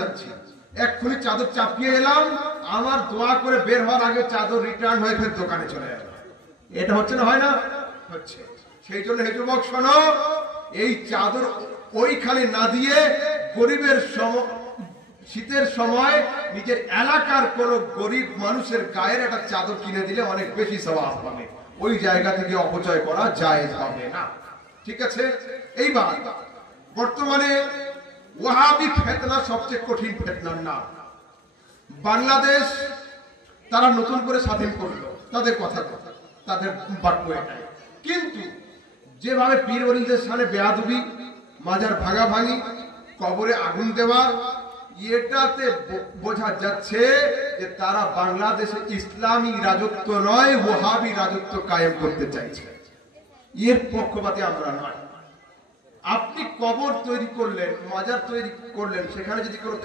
যাচ্ছি, এক্ষুনি চাদর চাপিয়ে এলাম, আমার দোয়া করে বের হওয়ার আগে চাদর রিটার্ন হয়ে ফের দোকানে চলে গেল। এটা হচ্ছে না, হয় না? হচ্ছে। সেই জন্য হে যুবক শোনো, এই চাদর ওইখানে না দিয়ে গরিবের শীতের সময় নিজের এলাকার কোন গরিব মানুষের গায়ের একটা চাদর কিনে দিলে অনেক বেশি সওয়াব পাবে। ওই জায়গা থেকে অপচয় করা জায়েজ হবে না। ঠিক আছে? এইবার বর্তমানে ওয়াহাবি ফিতনা সবচেয়ে কঠিন ফিতনার নাম। বাংলাদেশ তারা নতুন করে স্বাধীন করলো, তাদের কথা তাদের বাক্য এটাই। কিন্তু যেভাবে পীর ওলিদের সামনে বেয়াদবি, মাজার ভাঙাভাঙি, কবরে আগুন দেওয়া, এটাতে বোঝা যাচ্ছে যে তারা বাংলাদেশে ইসলামী রাজত্ব নয়, ওয়াহাবি রাজত্ব কায়েম করতে চাইছে। এর পক্ষপাতী আমরা নয়। আপনি কবর তৈরি করলেন, মাজার তৈরি করলেন, সেখানে যদি কোনো